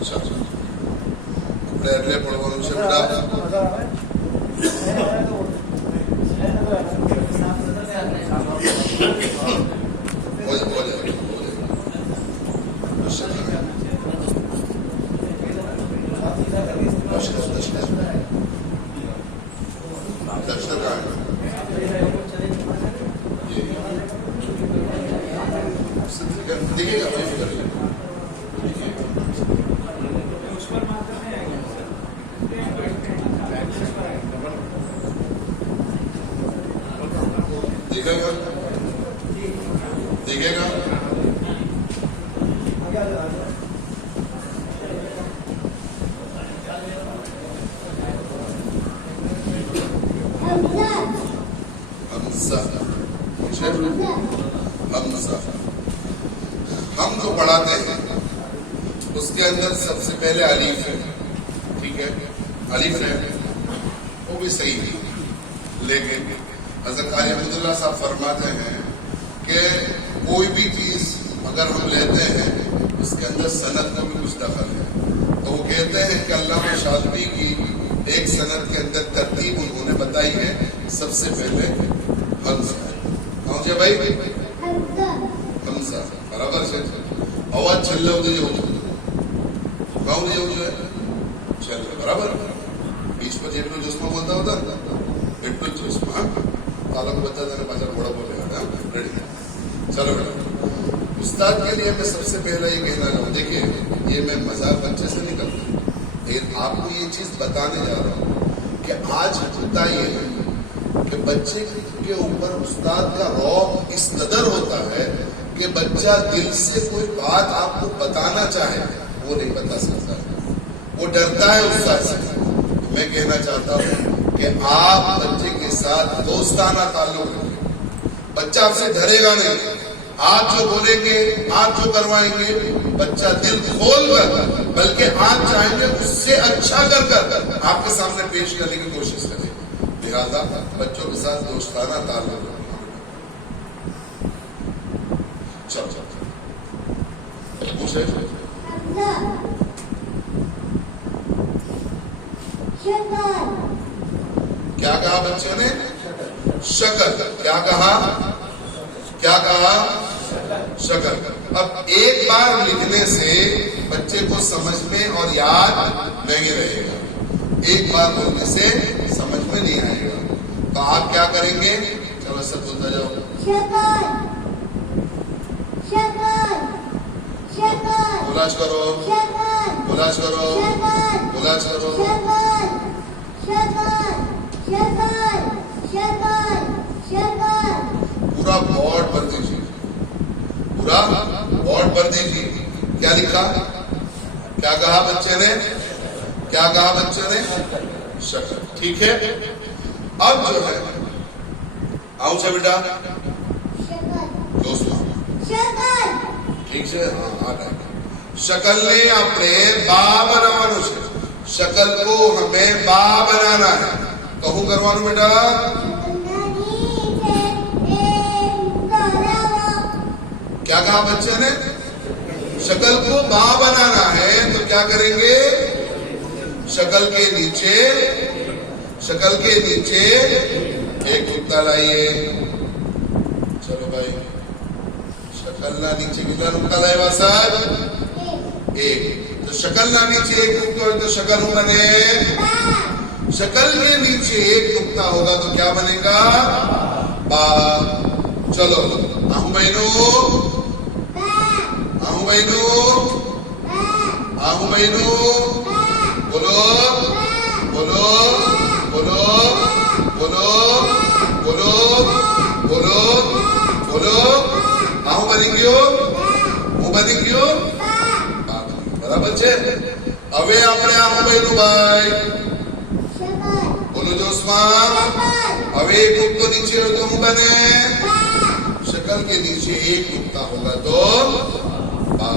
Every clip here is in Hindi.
આપણે એટલે પડવાનું છે બેટા. दिखेगा दिखेगा हमजा हम जो पढ़ाते हैं उसके अंदर सबसे पहले अलीफ है. ठीक है, अलीफ है वो भी सही है, लेकिन हज़रत कारी अहमदुल्लाह साहब फरमाते हैं कि कोई भी चीज अगर हम लेते हैं उसके अंदर सनद का भी कुछ दखल है. तो वो कहते हैं कि अल्लामा शातिबी की एक सनद के अंदर तरतीब उन्होंने बताई है. सबसे पहले हमजा है. कौन से भाई? हमजा बराबर से आवाज छल्ले होते जो गाँव जो है चल बराबर बीच पर जेटलो जोशमा बोलता होता एटलो जोशमा ताला को बता देना पाचा घोड़ा बोलेगा. रेडी? चलो बेटा, उस्ताद के लिए मैं सबसे पहले ये कहना चाहूँ, देखिए ये मैं मजाक बच्चे से नहीं करता, आपको ये चीज बताने जा रहा हूँ कि आज होता ये है कि बच्चे के ऊपर उस्ताद का रौब इस कदर होता है कि बच्चा दिल से कोई बात आपको बताना चाहे वो नहीं बता सकता, वो डरता है उस्ताद से. मैं कहना चाहता हूँ कि आप बच्चे के साथ दोस्ताना ताल्लुक रखिए. बच्चा आपसे डरेगा नहीं, आप जो बोलेंगे, आप जो करवाएंगे, बच्चा दिल खोल कर बल्कि आप चाहेंगे उससे अच्छा कर आपके सामने पेश करने की कोशिश करें. लिहाजा बच्चों के साथ दोस्ताना ताल्लुक रखना. चलो पूछे क्या कहा बच्चों ने? शकल. क्या कहा? क्या कहा? शकल. अब एक बार लिखने से बच्चे को समझ में और याद नहीं रहेगा, एक बार बोलने से समझ में नहीं आएगा. तो आप क्या करेंगे? चलो सब बोलता जाओ. शकल शकल शकल. बुलाश करो बुलाश करो बुलाश करो. पूरा बोर्ड भर दीजिए, पूरा बोर्ड भर दीजिए. क्या लिखा? क्या कहा बच्चे ने? क्या कहा बच्चे ने? शकल. ठीक है, अब जो है आओ से बेटा दोस्तों ठीक से हाँ आ रहा है. शकल ने अपने बा बनावानो છે. शकल को हमें बा बनाना है. कहूँ करवानो बेटा? क्या कहा बच्चे ने? शकल को बा बनाना है तो क्या करेंगे? शकल के नीचे एक नुक्ता लाइए. चलो भाई, शकल ना नीचे कितना नुक्ता लाएगा सर? एक. तो शकल ना नीचे एक नुक्ता हो तो शकल बने. शकल के नीचे एक नुक्ता होगा तो क्या बनेगा? बा. चलो आहू बहनों बोलो बोलो बोलो बोलो बोलो बोलो बोलो. आहू बनी गयो, હું બની ગયો. બરાબર છે. હવે આપણે आहू બન્યું ભાઈ. બોલો જોશમાં. હવે एक नुक्ता नीचे हो तो હું बने. शकल के नीचे एक नुक्ता होगा तो बा.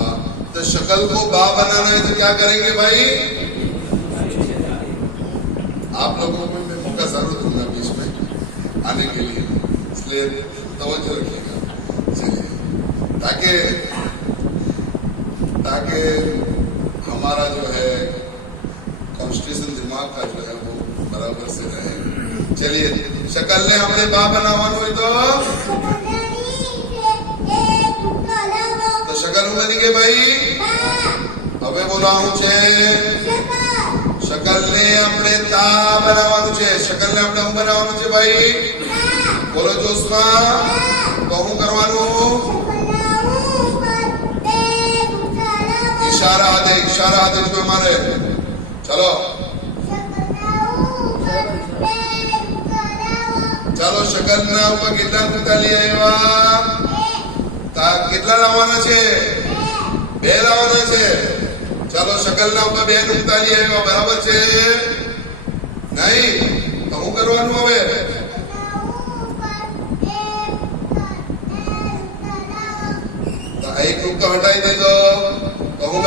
तो शकल को बा बनाना है तो क्या करेंगे भाई? आप लोगों को मैं मौका जरूर दूंगा बीच में आने के लिए, इसलिए तवज्जो रखिएगा. चलिए ताकि हमारा जो है कॉन्स्टिट्यूशन दिमाग का जो है वो बराबर से रहे। चलिए शकल ने हमने बा बनावવાનું હોય તો शकल બની ગઈ ભાઈ। હવે બોલાવું છે शकल ने આપણે તા બનાવવાનું છે। शकल ને આપણે શું બનાવવાનું છે ભાઈ? બોલો જોશમાં તો શું કરવાનું? इशारा आदेश में हमारे चलो चलो शकल ना ऊपर कितना कुत्ता ले आया कितना लावाना छे? 2 लावाना छे। चलो शकल ना ऊपर 2 कुत्ता ले आया बराबर छे नहीं तो હું કરવાનું હવે? एक नुक्ता हटाई दे दो तो હું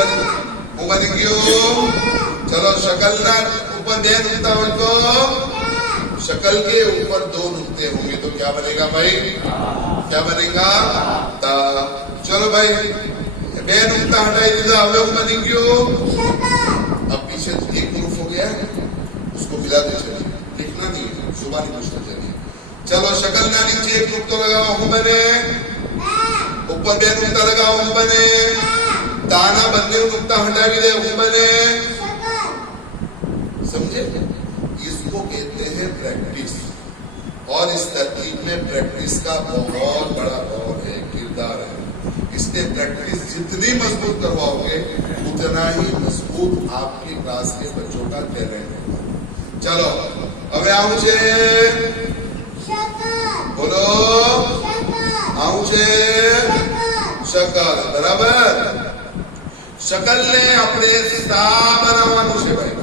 બની ગયો। चलो शकल ना ऊपर 2 नुक्ता हो तो शकल के ऊपर 2 नुक्ते होंगे तो क्या बनेगा भाई? क्या बनेगा? ता। चलो भाई 2 नुक्ता हटाई दीदा હવે હું બની ગયો। अब पीछे एक प्रूफ हो गया उसको मिला दे चलिए लिखना नहीं जुबानी पूछना चाहिए। चलो शकल ना नीचे एक नुक्ता लगाओ હું बने ऊपर 2 नुक्ता लगाओ હું बने ताना બંને नुक्ता हटावी दे હું बने। समझे? इसको कहते हैं प्रैक्टिस और इस तरकीब में प्रैक्टिस का बहुत बड़ा रोल है, किरदार है। इसलिए प्रैक्टिस जितनी मजबूत करवाओगे उतना ही मजबूत आपकी क्लास के बच्चों का टैलेंट है। चलो હવે આવું છે બોલો આવું છે शकल बराबर। शकल ने આપણે તા બનાવવાનું છે ભાઈ।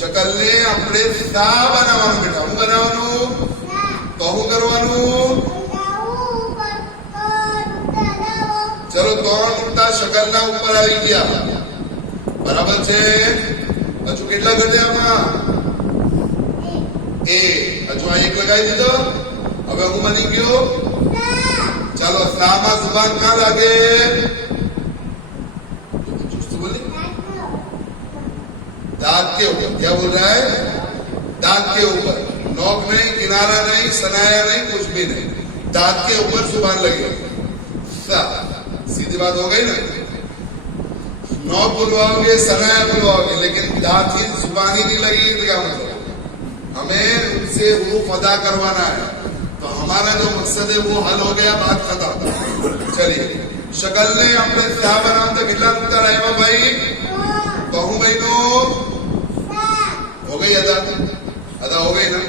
शकल ने આપણે તા બનાવવાનું બેટા। હું બનાવવાનું તો હું કરવાનું? ચલો 3 નુક્તા शकल ના ઉપર આવી ગયા બરાબર છે। હજુ કેટલા ઘટ્યા આમાં? એ હજુ આ એક લગાવી દીધો હવે હું બની ગયો। ચાલો સામાં જુબાન ક્યાં લાગે? दांत के ऊपर। क्या बोल रहा है? दांत के ऊपर, नोक नहीं, किनारा नहीं, सनाया नहीं, कुछ भी नहीं, दांत के ऊपर जुबान लगी। सीधी बात हो गई ना? नोक बुलवाओगे सनाया बुलवाओगे लेकिन दांत ही जुबान ही नहीं लगी तो क्या मतलब? हमें उनसे रूफ अदा करवाना है तो हमारा जो मकसद है वो हल हो गया, बात खत्म। चलिए शकल ने अपने क्या बनाओ तो कितना नुक्ता रहेगा भाई? तो हूं बहनों हो गई अदा हो गई ना?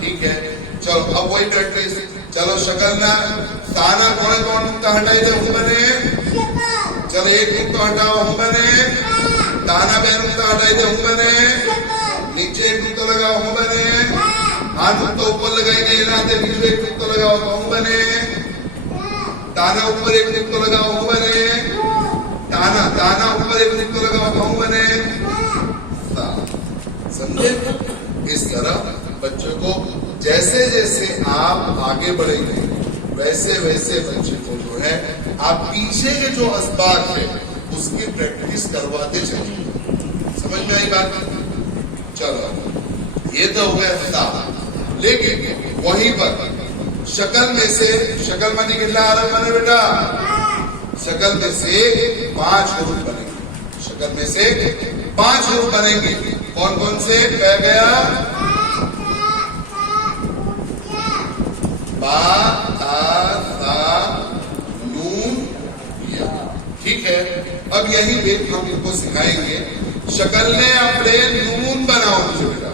ठीक है। चलो अब वही प्रैक्टिस। चलो शकल ना ताना कौन नुक्ता हटाई दे હું बने। चलो 1 नुक्ता हटाओ હું बने। ताना 2 नुक्ता हटाई दे હું बने। नीचे 1 नुक्ता लगाओ હું बने। हाथ नुक्ता ऊपर लगाएंगे ना तो बीच में 1 नुक्ता लगाओ तो હું बने। ताना ऊपर 1 नुक्ता लगाओ હું बने। ताना ऊपर 1 नुक्ता लगाओ तो હું बने। समझे? इस तरह बच्चों को जैसे जैसे आप आगे बढ़ेंगे वैसे वैसे बच्चे को जो है आप पीछे के जो असबाब है उसकी प्रैक्टिस करवाते चलिए। समझ में आई बात? चलो ये तो हो गया था। लेकिन वहीं पर शकल में से शकल बनी कितना आरंभ बने बेटा? शकल में से 5 हरूफ बनेंगे। शकल में से 5 हरूफ बनेंगे। कौन कौन से कह गया? बा ता सा नून या। ठीक है। अब यही बेट हम इनको सिखाएंगे। शकल ने अपने नून बनाओ मुझे बेटा।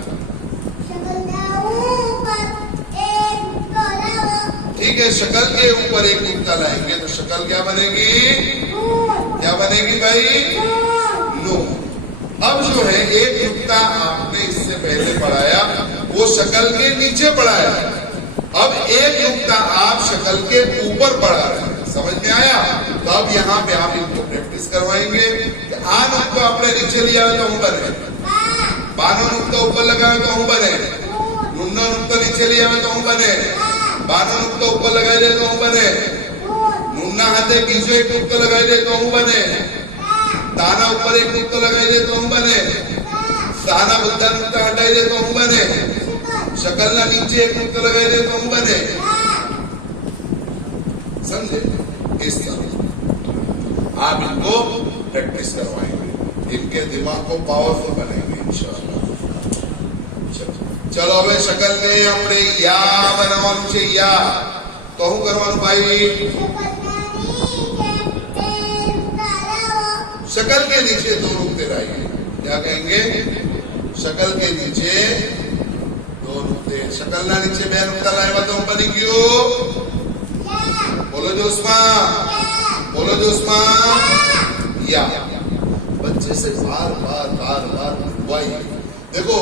ठीक है। शकल के ऊपर 1 नुक्ता लाएंगे तो शकल क्या बनेगी? क्या बनेगी भाई? नून। अब जो है 1 नुक्ता आपने इससे पहले पढ़ाया वो शकल के नीचे पढ़ाया। अब 1 नुक्ता आप शकल के ऊपर पढ़ा रहे हैं। समझ में आया? तो अब यहाँ पे आप इनको प्रैक्टिस करवाएंगे कि आ नुक्ता अपने नीचे लिया तो हम बने, बानो नुक्ता ऊपर लगाए तो हम बने, नुन्ना नुक्ता नीचे નીચે લઈ આવે તો હું બને? બાનો નુક્તો ઉપર લગાવી દે તો હું બને? નૂનના હાથે બીજો એક નુક્તો લગાવી દે તો હું બને? તાના ઉપર એક નુક્તો લગાવી દે તો હું બને? તાના બધા નુક્તા હટાવી દે તો હું બને? शकलના નીચે એક नुक्ता लगाई दे तो हम बने। समझे? इस तरह आप इनको प्रैक्टिस करवाएंगे, इनके दिमाग को पावरफुल बनाएंगे इंशाअल्लाह। चलो હવે शकलને આપણે યા બનાવવાનું છે। યા તો શું કરવાનું ભાઈ? शकल के नीचे दो नुक्ते लाइए। क्या कहेंगे? शकल के नीचे शकलના નીચે બે નુક્તા લાવ્યા તો બની ગયું? બોલો જોશમાં, બોલો જોશમાં। या बच्चे से बार बार बार बार बुलवाइए। देखो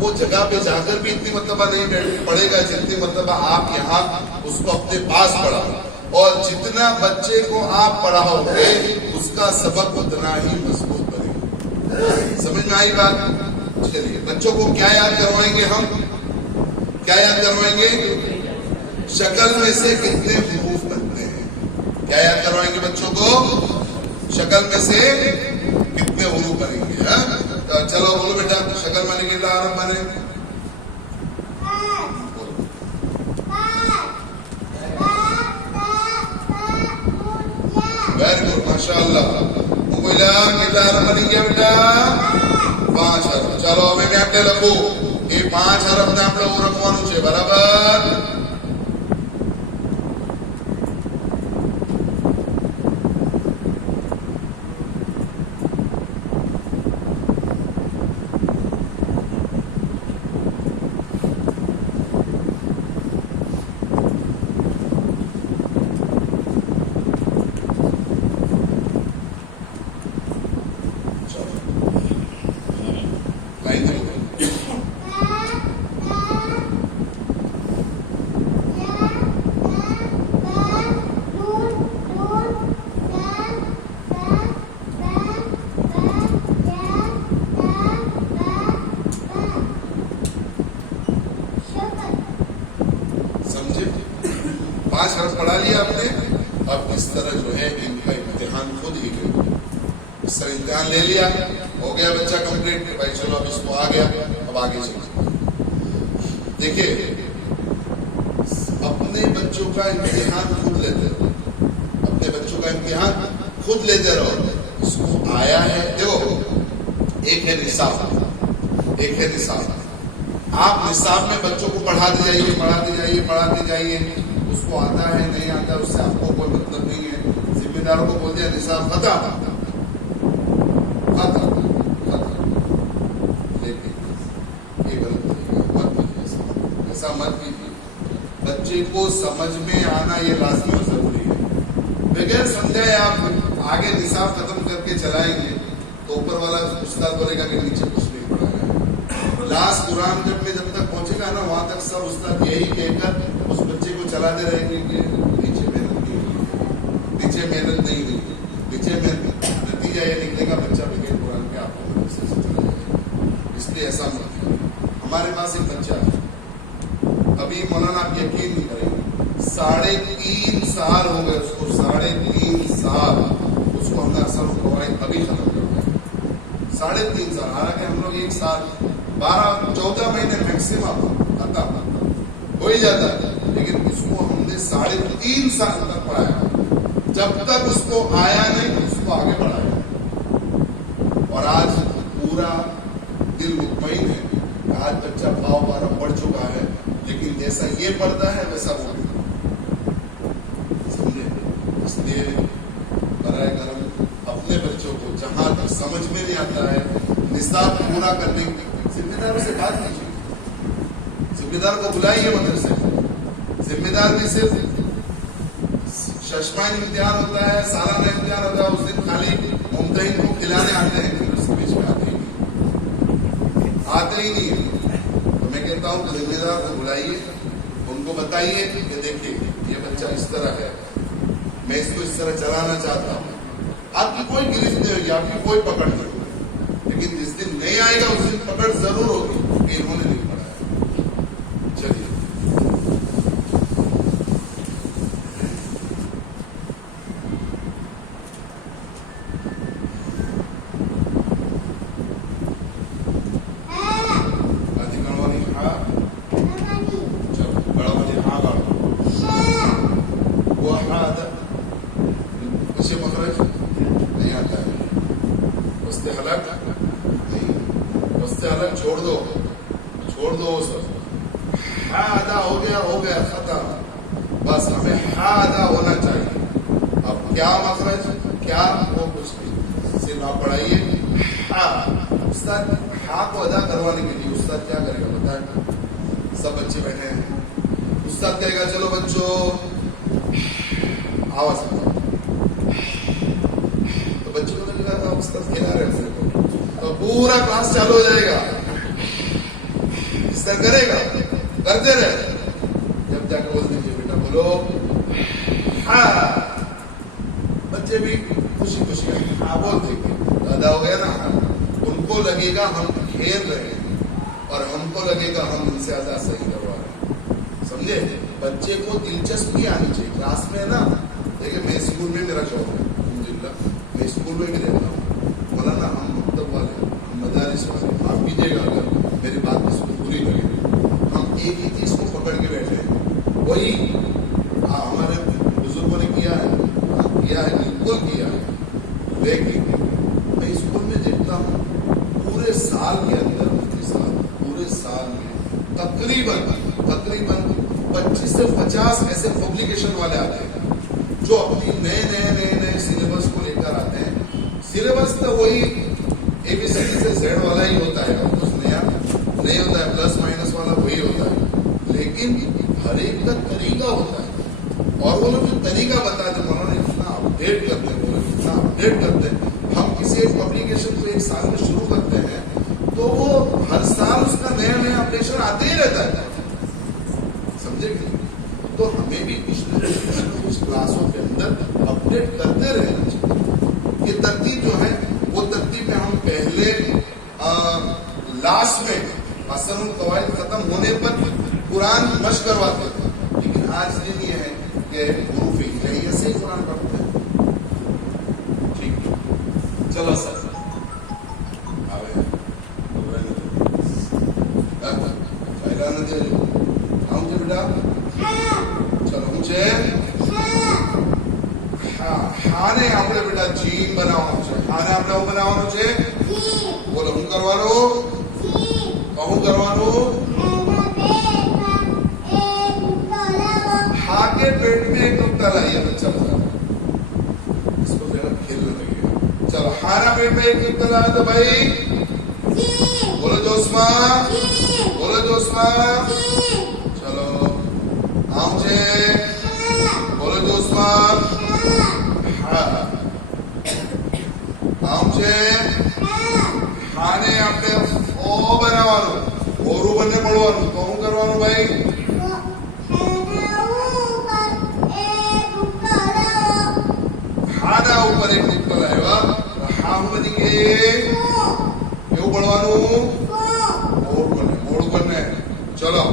वो जगह पे जाकर भी इतनी मरतबा नहीं पढ़ेगा जितनी मरतबा आप यहाँ उसको अपने पास पढ़ाओ, और जितना बच्चे को आप पढ़ाओगे उसका सबक उतना ही मजबूत बनेगा। समझ में आई बात? चलिए बच्चों को क्या याद करवाएंगे हम? क्या याद करवाएंगे? शकल में से कितने हुरूफ बनते हैं। क्या याद करवाएंगे बच्चों को? शकल में से कितने हुरूफ बनेंगे। तो चलो बोलो बेटा, शकल बने कितना आरंभ बने? वेरी गुड, माशाअल्लाह। बोला कितना आरंभ बनी गया बेटा? 5 हरफ। चलो હવે મેં આપણે લખું એ 5 હરફને આપણે ઓળખવાનું છે, બરાબર? पढ़ा लिया आपने। अब इस तरह जो है इनका इम्तिहान खुद ही करें। इस तरह इम्तिहान ले लिया, हो गया बच्चा कंप्लीट। भाई चलो अब इसको आ गया, अब आगे चलिए। देखिए अपने बच्चों का इम्तिहान खुद लेते रहो, अपने बच्चों का इम्तिहान खुद लेते रहो। इसको आया है, देखो एक है निसाब, एक है निसाब। आप निसाब में बच्चों को पढ़ाते जाइए, पढ़ाते जाइए, पढ़ाते जाइए। उसको आता है नहीं आता उससे आपको कोई मतलब नहीं है। जिम्मेदारों को बोलते हैं निसाब खत्म खत्म खत्म। लेकिन ये गलत मत कीजिए, ऐसा मत कीजिए। बच्चे को समझ में आना ये लाजमी और जरूरी है। बगैर समझाए आप आगे निसाब खत्म करके चलाएंगे तो ऊपर वाला उस्ताद बोलेगा कि नीचे कुछ नहीं पढ़ाया। लास्ट कुरान जब तक पहुंचेगा ना, वहां तक सब उस्ताद यही कहकर उस बच्चे को चलाते रहेंगे कि नीचे मेहनत नहीं हुई, नीचे मेहनत नहीं हुई, नीचे मेहनत। नतीजा ये निकलेगा बच्चा बगैर कुरान के आपको मदरसे से चला जाएगा। इसलिए ऐसा मत कीजिए। हमारे पास एक बच्चा है, अभी मौलाना आप यकीन नहीं करेंगे, 3.5 साल हो गए उसको, 3.5 साल उसको हमने असल कवायद अभी खत्म करवाया। 3.5 साल, हालांकि हम लोग 1 साल 12-14 महीने मैक्सिमम खत्म हो ही जाता है, लेकिन उसको हमने 3.5 साल तक पढ़ाया। जब तक उसको आया नहीं उसको आगे बढ़ाया, और आज पूरा दिल मुतमईन है। आज बच्चा भाव बारह पढ़ चुका है, लेकिन जैसा ये पढ़ता है वैसा वो भी। समझे? इसलिए बराए करम अपने बच्चों को जहां तक समझ में नहीं आता है निसाब पूरा करने की जिम्मेदारों से बात कीजिए। जिम्मेदार को बुलाइए मदरसे। जिम्मेदार भी सिर्फ शशमान इम्तिहान होता है, सालाना इम्तिहान होता है, उस दिन खाली मुमतहिन को खिलाने आते हैं, फिर उसके बीच में आते ही नहीं है। तो मैं कहता हूँ कि जिम्मेदार को बुलाइए, उनको बताइए कि देखिए ये बच्चा इस तरह है, मैं इसको इस तरह चलाना चाहता हूँ। आपकी कोई गिरफ्त नहीं होगी, आपकी कोई पकड़ नहीं होगी, लेकिन जिस दिन नहीं आएगा उस दिन पकड़ जरूर होगी कि इन्होंने नहीं पढ़ाया। चलिए अलग नहीं, उससे अलग छोड़ दो वो सब। हा अदा हो गया खत्म। बस हमें हा अदा होना चाहिए। अब क्या मखरज क्या वो कुछ नहीं, सिर्फ आप पढ़ाइए हा। उस्ताद हा को अदा करवाने के लिए उस्ताद क्या करेगा बताए? सब बच्चे बैठे हैं, उस्ताद कहेगा चलो बच्चों आवाज बताओ, तो बच्चों को लगेगा उस्ताद खिला रहे हैं, तो पूरा क्लास चालू हो जाएगा। इस तरह करेगा, करते रहे, जब जाके बोल दीजिए बेटा बोलो हाँ, बच्चे भी खुशी खुशी हाँ बोल देंगे, दादा हो गया ना। उनको लगेगा हम खेल रहे हैं और हमको लगेगा हम इनसे ज्यादा सही करवा रहे हैं, समझे? बच्चे को दिलचस्पी आनी चाहिए क्लास में ना। देखिए मैं स्कूल में मेरा जॉब है अल्हम्दुलिल्लाह, मैं स्कूल में भी रहता हूँ। मौलाना हम मकतब वाले, हम मदारिस वाले, आप कीजिएगा अगर मेरी बात इसको पूरी लगे, हम एक ही चीज को पकड़ के बैठे हैं, वही हमारे बुजुर्गों ने किया है बिल्कुल किया है। लेकिन मैं स्कूल में देखता हूँ पूरे साल के अंदर पूरे साल में तकरीबन 25 से 50 ऐसे पब्लिकेशन वाले आते हैं जो अपनी नए सिलेबस को लेकर आते हैं। सिलेबस तो वही ABCD से Z वाला ही होता है, कुछ नया नहीं होता है, प्लस माइनस वाला वही होता है, लेकिन हर एक का तरीका होता है। और वो लोग जो तरीका बताते हैं उन्होंने इतना अपडेट करते हैं। हम किसी एक पब्लिकेशन को एक साल में शुरू करते हैं तो वो हर साल उसका नया अपडेशन आते ही रहता है, समझे? तो हमें भी कुछ क्लासों के अंदर अपडेट करते रहना चाहिए। ये तरतीब जो है वो तरतीब में हम पहले लास्ट में हसनुल कवायद खत्म होने पर कुरान मश्क करवाते थे, लेकिन आज दिन ये है कि हुरूफ हिजाइया से ही कुरान पढ़ते हैं। ठीक, चलो सर बेटा चलो मुझे हाने આપણે બેટા જીમ બનાવવાનું છે, હાને આપણે હું બનાવવાનું છે, બોલો હું કરવાનું, કહું કરવાનું, हा के पेट में एक नुक्ता लाइए बच्चा बता, इसको जरा खेलने लगे। चलो हाना पेट में एक नुक्ता लाया तो भाई बोलो जोस्मा, चलो आमचे बोलो जोस्मा, आमचे हाने આપણે ઓ બનાવવાનું, ઓરું બંને મળવાનું, તો હું કરવાનું ભાઈ હાના ઉપર એક નુક્તો લાવ્યા, હા હું બની ગઈ એવું બોલવાનું, મોડું બંને ચલો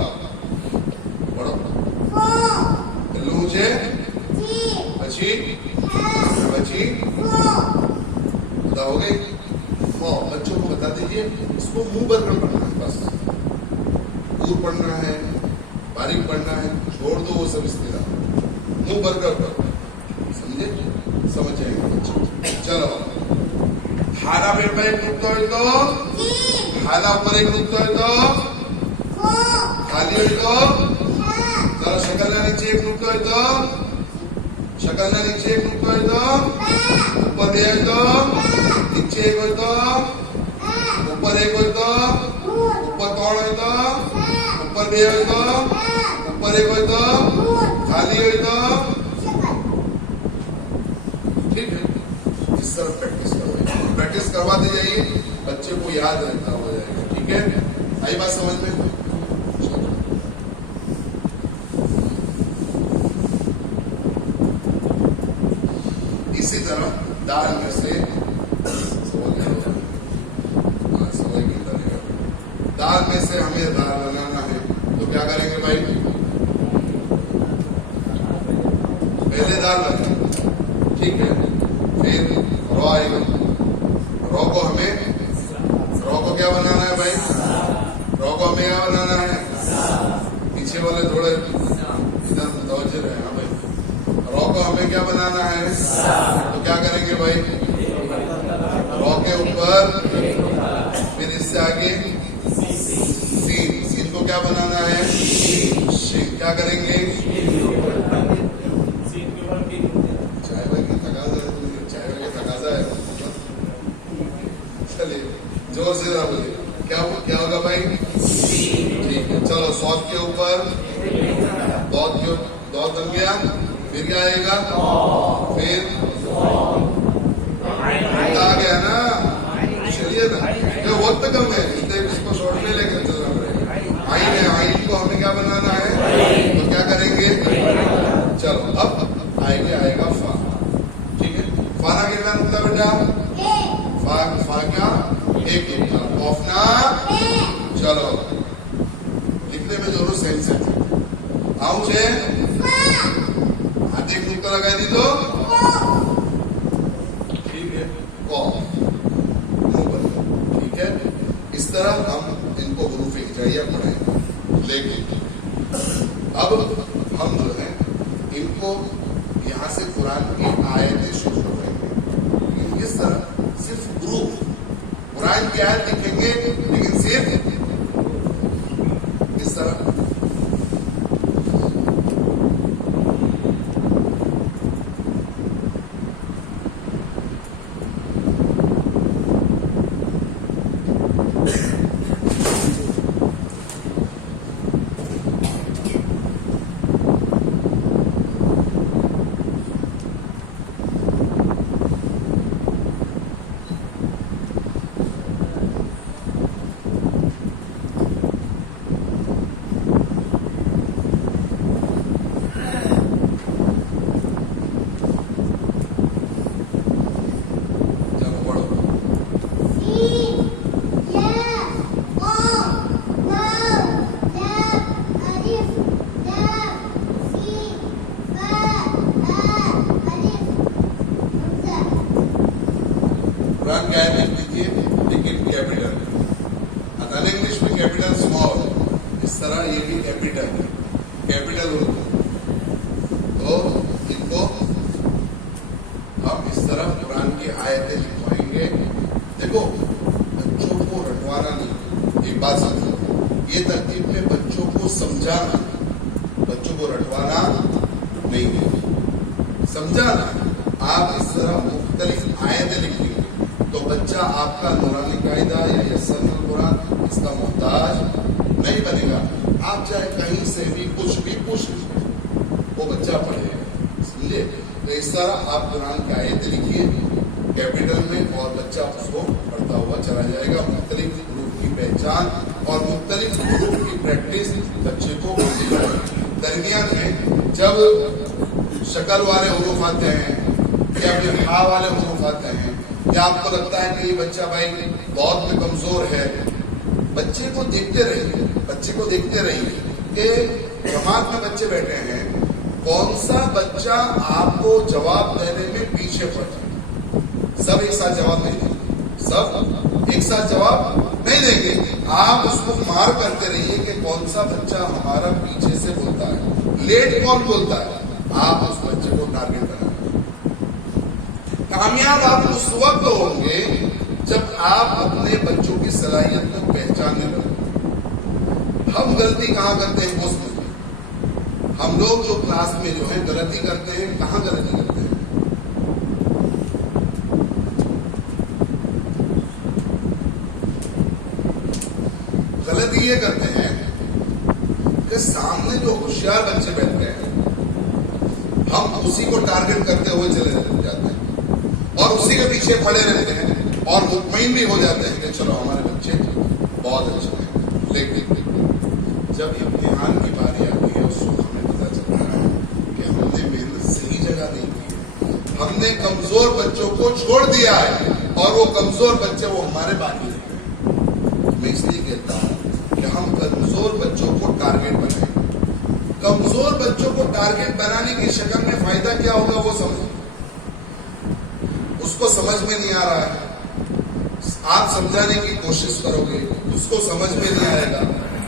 બોલો પેલું છે પછી बता हो गई। बच्चों को बता दीजिए, इसको मुंह भर कर पढ़ना है, बस दूर पढ़ना है, बारीक पढ़ना है, छोड़ दो वो सब इस्तेमाल, मुंह भर कर पढ़ो, समझे? समझ जाएंगे बच्चे। चलो हाना पेट में एक नुक्ता है तो हाना ऊपर एक नुक्ता है तो खाली है तो चलो शकल ना नीचे एक नुक्ता है तो शकल ना नीचे एक नुक्ता है तो ऊपर है तो नीचे एक है तो ऊपर एक है तो ऊपर कौन है तो ऊपर भी है तो ऊपर एक है तो खाली है तो ठीक है। इस तरह प्रैक्टिस करवाते जाइए, बच्चे को याद रहता हो जाएगा। ठीक है, आई बात समझ में? इसी तरह दाल में से हमें दाल बनाना है तो क्या करेंगे भाई? पहले दाल बनाएंगे, ठीक है, फिर रॉ आएगा, रॉ को क्या बनाना है भाई? रॉ को हमें क्या बनाना है? पीछे वाले थोड़े इधर तवज्जो रहे हैं भाई। रॉ को हमें क्या बनाना है? तो क्या करेंगे भाई? रॉ के ऊपर क्या बनाना है? शेक। क्या करेंगे? चाय भाई की तकाजा है, चाय भाई की तकाजा है। चलिए जोर से ना बोलिए, क्या होगा भाई? ठीक है, चलो सौत के ऊपर दौत बन गया, फिर क्या आएगा? फिर आ गया ना। चलिए ना, ये वक्त कम है इसलिए इसको शॉर्ट में लेकर चलना पड़ेगा। आइन है, आइन को हमें क्या बनाना है? तो क्या करेंगे? चलो अब आएगा फा। ठीक है, फाना कितना नुकता बेटा? फा क्या? एक नुकता। ऑफना चलो लिखने में दोनों सेंस है। आऊ छे हाथ एक नुकता लगा दी तो ठीक है, ठीक है। इस तरह हम इनको हुरूफ हिजाइया पढ़ाएंगे, लेकिन अब हम जो है इनको यहाँ से कुरान की आयतें शुरू करेंगे। इस तरह सिर्फ ग्रुप कुरान की आयत लिखेंगे, लेकिन सिर्फ इस तरह। कुरान की आयत लिख लीजिए, लेकिन कैपिटल। अदर इंग्लिश में कैपिटल स्मॉल, इस तरह ये भी कैपिटल होता है। तो इनको हम इस तरह कुरान की आयतें लिखवाएंगे। देखो बच्चों को रटवाना नहीं, एक बात समझो, ये तरतीब में बच्चों को समझाना, बच्चों को रटवाना नहीं है, समझाना। आप इस तरह मुख्तलिफ आयतें लिखेंगे तो बच्चा आपका नूरानी कायदा या यस्सरनुल कुरान इसका मोहताज नहीं बनेगा। आप चाहे कहीं से भी कुछ भी पूछ लीजिए, वो बच्चा पढ़ेगा, समझे? तो इस तरह आप कुरान की आयतें लिखिए कैपिटल में, और बच्चा उसको पढ़ता हुआ चला जाएगा। मुख्तलिफ ग्रुप की पहचान और मुख्तलिफ ग्रुप की प्रैक्टिस बच्चे को होती है। दरमियान में जब शक्ल वाले हुरूफ आते हैं या फिर हा वाले हुरूफ आते हैं, या आपको लगता है कि ये बच्चा भाई बहुत में कमजोर है, बच्चे को देखते रहिए कि जमात में बच्चे बैठे हैं, कौन सा बच्चा आपको जवाब देने में पीछे पड़ जाए। सब एक साथ जवाब नहीं देंगे, सब एक साथ जवाब नहीं देंगे। आप उसको मार करते रहिए कि कौन सा बच्चा हमारा पीछे से बोलता है, लेट कौन बोलता है। आप उस बच्चे को टारगेट बनाए। कामयाब आप उस वक्त होंगे जब आप अपने बच्चों की सलाहियत को पहचानने लगेंगे। हम गलती कहाँ करते हैं वो समझिए। हम लोग जो क्लास में जो है गलती करते हैं, कहाँ गलती करते हैं? गलती ये करते हैं कि सामने जो होशियार बच्चे बैठते हैं, हम उसी को टारगेट करते हुए चले जाते हैं और उसी के पीछे पड़े रहते हैं और मुतमईन भी हो जाते हैं कि चलो हमारे बच्चे बहुत अच्छे हैं। लेकिन जब इम्तिहान की बारी आती है, उस वक्त हमें पता चलता है कि हमने मेहनत सही जगह नहीं की है, हमने कमजोर बच्चों को छोड़ दिया है और वो कमजोर बच्चे वो हमारे बाकी हैं। मैं इसलिए कहता हूँ कि हम कमजोर बच्चों को टारगेट बनाएं। कमजोर बच्चों को टारगेट बनाने की शक्ल में फायदा क्या होगा वो समझ, उसको समझ में नहीं आ रहा है, आप समझाने की कोशिश करोगे, उसको समझ में नहीं आएगा,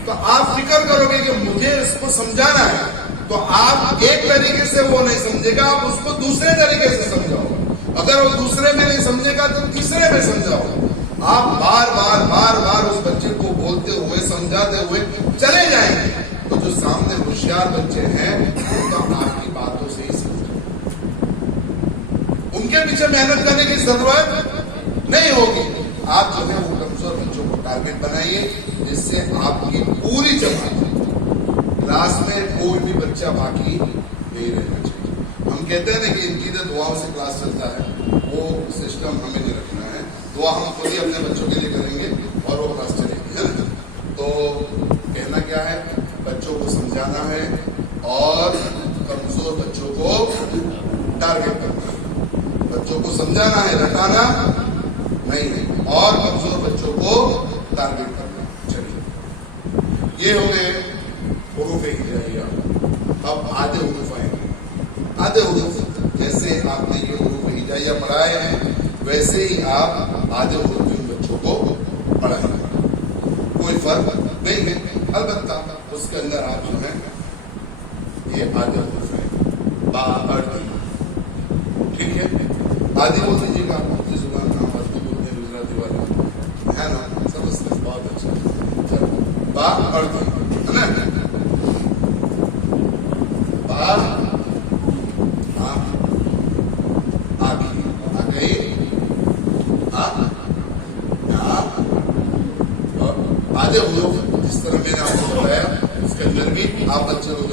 तो आप फिक्र करोगे कि मुझे इसको समझाना है, तो आप एक तरीके से वो नहीं समझेगा, आप उसको दूसरे तरीके से समझाओ। अगर वो दूसरे में नहीं समझेगा तो तीसरे में समझाओ। आप बार बार उस बच्चे को बोलते हुए, समझाते हुए चले जाएंगे तो जो सामने होशियार बच्चे हैं उनका आपकी बातों से ही समझ, उनके पीछे मेहनत करने की जरूरत नहीं होगी। आप जो है वो कमजोर बच्चों को टारगेट बनाइए, जिससे आपकी पूरी जमात क्लास में कोई भी बच्चा बाकी नहीं रहना चाहिए। हम कहते हैं ना कि इनकी तो दुआओं से क्लास चलता है, वो सिस्टम हमें नहीं रखना है। दुआ हम खुद ही अपने बच्चों के लिए करेंगे और वो क्लास चलेगी, है ना। तो कहना क्या है, बच्चों को समझाना है और कमजोर बच्चों को टारगेट करना है। बच्चों को समझाना है, रटाना नहीं है, और कमजोर बच्चों को टारगेट करना। चलिए, ये हो गए हुरूफ हिजाइया। अब आधे हुरूफ आएंगे। आधे हुरूफ जैसे आपने ये हुरूफ हिजाइया पढ़ाए हैं, वैसे ही आप आधे हुरूफ इन बच्चों को पढ़ाएंगे, कोई फर्क नहीं है। अलबत्ता उसके अंदर आप जो है ये आधे हुरूफ है बा अर्दी, ठीक है। आदि बोल दीजिएगा, मुफ्ती जुबान नाम आदि बोलते हैं गुजराती वाले, है ना, समझते हैं, बहुत अच्छा। चलो, बा अर्दी है ना, बा आ गई, आधे हुरूफ जिस तरह मैंने आपको बताया उसके अंदर की आप बच्चे को